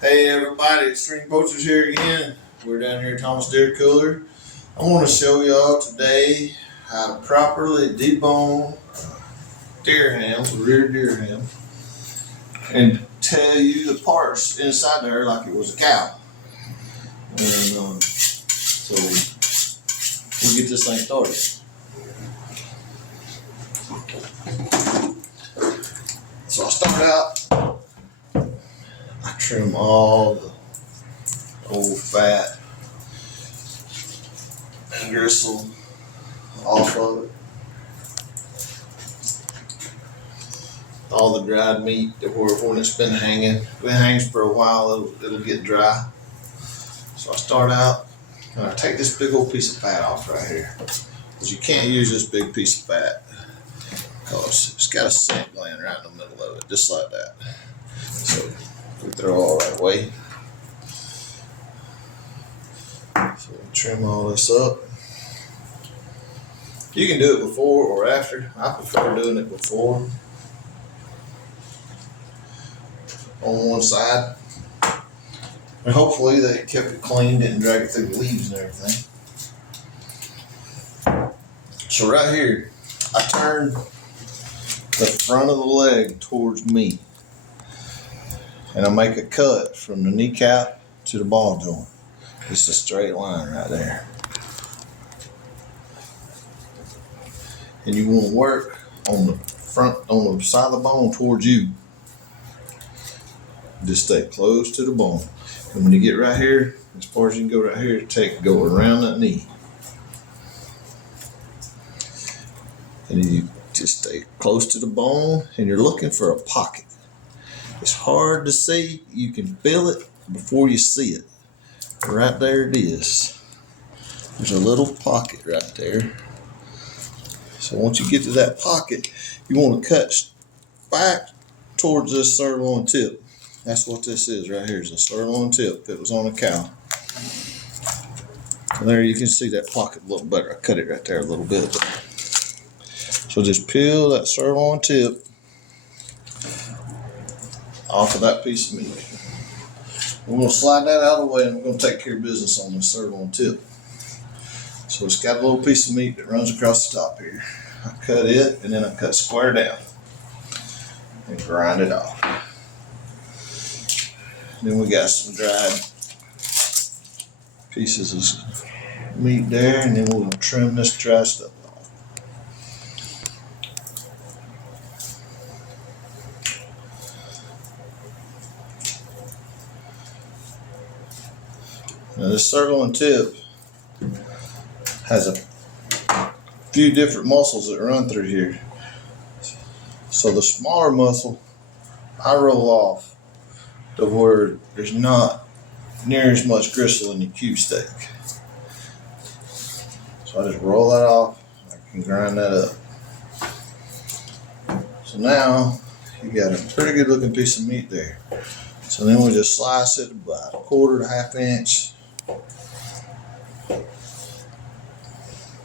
Hey everybody, it's String Poachers here again. We're down here at Thomas Deer Cooler. I want to show y'all today how to properly debone deer ham, rear deer ham, and tell you the parts inside there like it was a cow. And so we'll get this thing started. So I start out, I trim all the old fat and gristle off of it. All the dried meat that when it's been hanging, if it hangs for a while, it'll get dry. So I start out and I take this big old piece of fat off right here, because you can't use this big piece of fat because it's got a scent gland right in the middle of it, just like that. So we throw all that away. So we trim all this up. You can do it before or after. I prefer doing it before. On one side. And hopefully they kept it clean, didn't drag it through the leaves and everything. So right here, I turn the front of the leg towards me. And I make a cut from the kneecap to the ball joint. It's a straight line right there. And you want to work on the front, on the side of the bone towards you. Just stay close to the bone. And when you get right here, as far as you can go right here, go around that knee. And you just stay close to the bone, and you're looking for a pocket. It's hard to see. You can feel it before you see it. Right there it is. There's a little pocket right there. So once you get to that pocket, you want to cut back towards this sirloin tip. That's what this is right here, is a sirloin tip. If it was on a cow. And there you can see that pocket a little better. I cut it right there a little bit. So just peel that sirloin tip off of that piece of meat. We're going to slide that out of the way, and we're going to take care of business on the sirloin tip. So it's got a little piece of meat that runs across the top here. I cut it, and then I cut square down and grind it off. Then we got some dried pieces of meat there, and then we're going to trim this dry stuff off. Now this sirloin tip has a few different muscles that run through here. So the smaller muscle I roll off to where there's not near as much gristle in the cube steak. So I just roll that off. I can grind that up. So now you got a pretty good looking piece of meat there. So then we just slice it about 1/4 to 1/2 inch.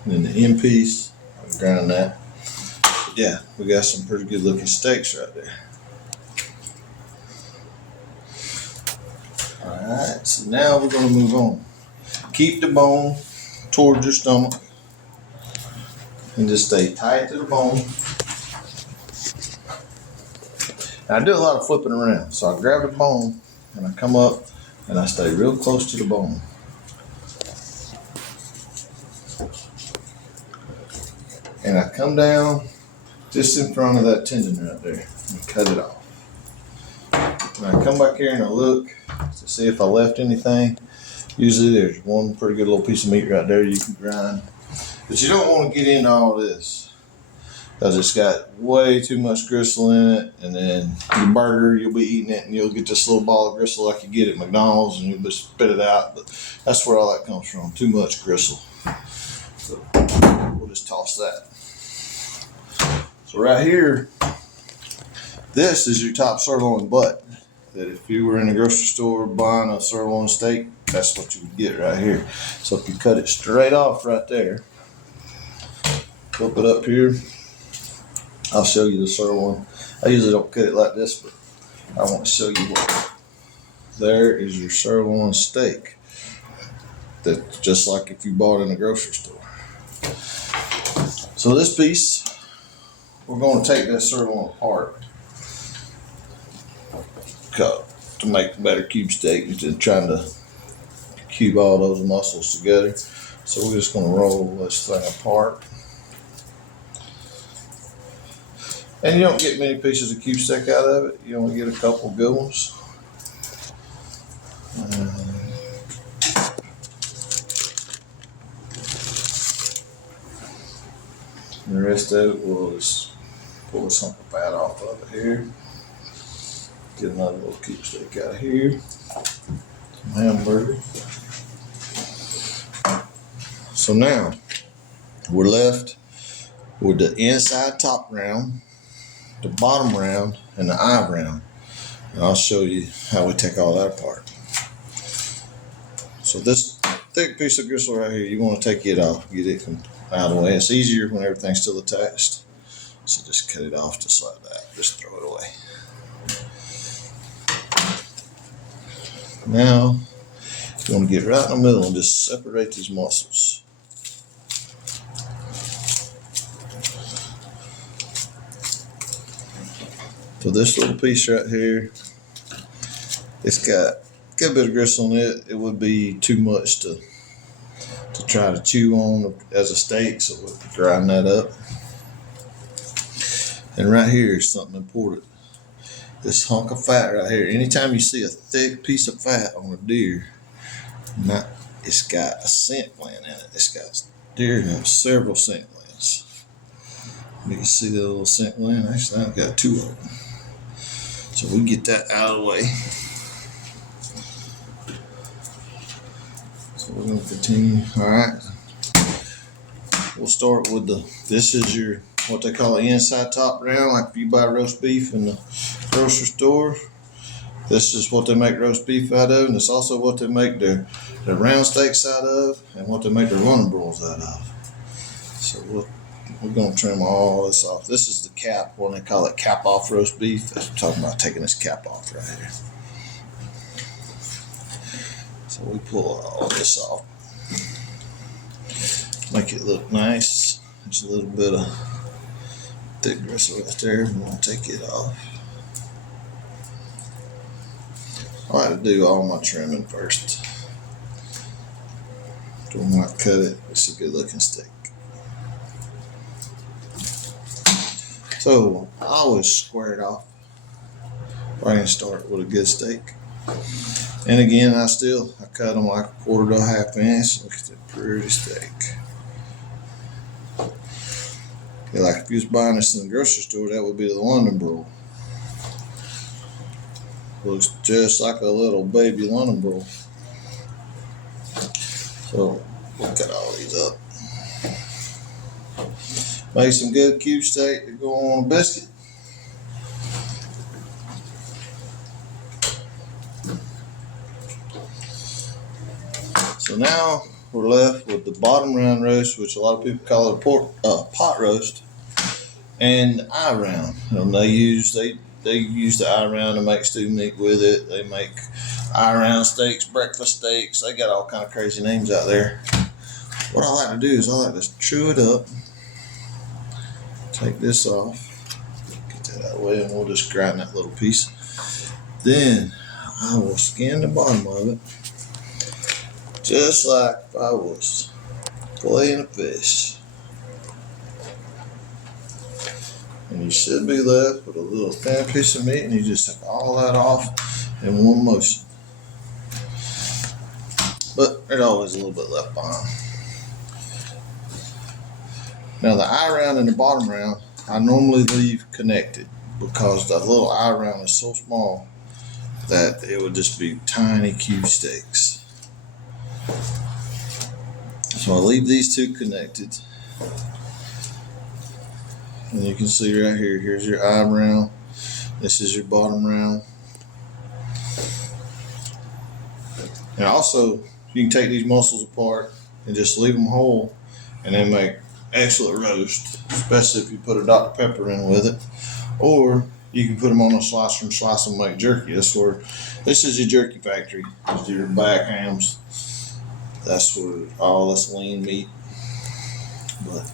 And then the end piece, I'll grind that. But yeah, we got some pretty good looking steaks right there. Alright, so now we're going to move on. Keep the bone towards your stomach and just stay tight to the bone. Now I do a lot of flipping around, so I grab the bone and I come up and I stay real close to the bone. And I come down just in front of that tendon right there and cut it off. And I come back here and I look to see if I left anything. Usually there's one pretty good little piece of meat right there you can grind. But you don't want to get into all this, because it's got way too much gristle in it, and then your burger, you'll be eating it and you'll get this little ball of gristle like you get at McDonald's, and you'll just spit it out. But that's where all that comes from, too much gristle. So we'll just toss that. So right here, this is your top sirloin butt. That if you were in a grocery store buying a sirloin steak, that's what you would get right here. So if you cut it straight off right there, flip it up here, I'll show you the sirloin. I usually don't cut it like this, but I want to show you what there is your sirloin steak. That's just like if you bought it in a grocery store. So this piece, we're going to take that sirloin apart to make a better cube steak instead of trying to cube all those mussels together. So we're just going to roll this thing apart. And you don't get many pieces of cube steak out of it. You only get a couple good ones. And the rest of it, we'll just pull some of the fat off of it here. Get another little cube steak out of here. Some hamburger. So now we're left with the inside top round, the bottom round, and the eye round. And I'll show you how we take all that apart. So this thick piece of gristle right here, you want to take it off, get it out of the way. It's easier when everything's still attached. So just cut it off just like that. Just throw it away. Now, you want to get right in the middle and just separate these mussels. So this little piece right here, it's got a good bit of gristle in it. It would be too much to try to chew on as a steak, so we'll grind that up. And right here is something important. This hunk of fat right here. Anytime you see a thick piece of fat on a deer, it's got a scent gland in it. It's got deer have several scent glands. You can see the little scent gland. Actually, I've got two of them. So we get that out of the way. So we're going to continue. All right. We'll start with this is your, what they call an inside top round. Like if you buy roast beef in the grocery store, this is what they make roast beef out of, and it's also what they make their round steaks out of, and what they make their running broils out of. So we're going to trim all this off. This is the cap, when they call it cap off roast beef. That's what I'm talking about, taking this cap off right here. So we pull all this off. Make it look nice. There's a little bit of thick gristle right there. We're going to take it off. I like to do all my trimming first. When I cut it, it's a good looking steak. So I always square it off. I can start with a good steak. And again, I cut them like 1/4 to 1/2 inch. Look at that pretty steak. Yeah, like if you was buying this in the grocery store, that would be the London broil. Looks just like a little baby London broil. So we'll cut all these up. Make some good cube steak to go on a biscuit. So now we're left with the bottom round roast, which a lot of people call it pot roast, and the eye round. And they use the eye round to make stew meat with it. They make eye round steaks, breakfast steaks. They got all kind of crazy names out there. What I like to do is I like to chew it up. Take this off, get that out of the way, and we'll just grind that little piece. Then I will skin the bottom of it, just like if I was filleting a fish. And you should be left with a little thin piece of meat, and you just take all that off in one motion. But there's always a little bit left behind. Now the eye round and the bottom round, I normally leave connected because the little eye round is so small that it would just be tiny cube steaks. So I leave these two connected. And you can see right here, here's your eye round. This is your bottom round. And also, you can take these mussels apart and just leave them whole, and then make excellent roast, especially if you put a Dr. Pepper in with it. Or you can put them on a slicer and slice them, make jerky. This is your jerky factory. These are your back hams. That's where all this lean meat. But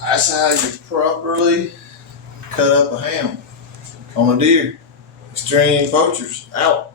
that's how you properly cut up a ham on a deer. Extreme Poachers out.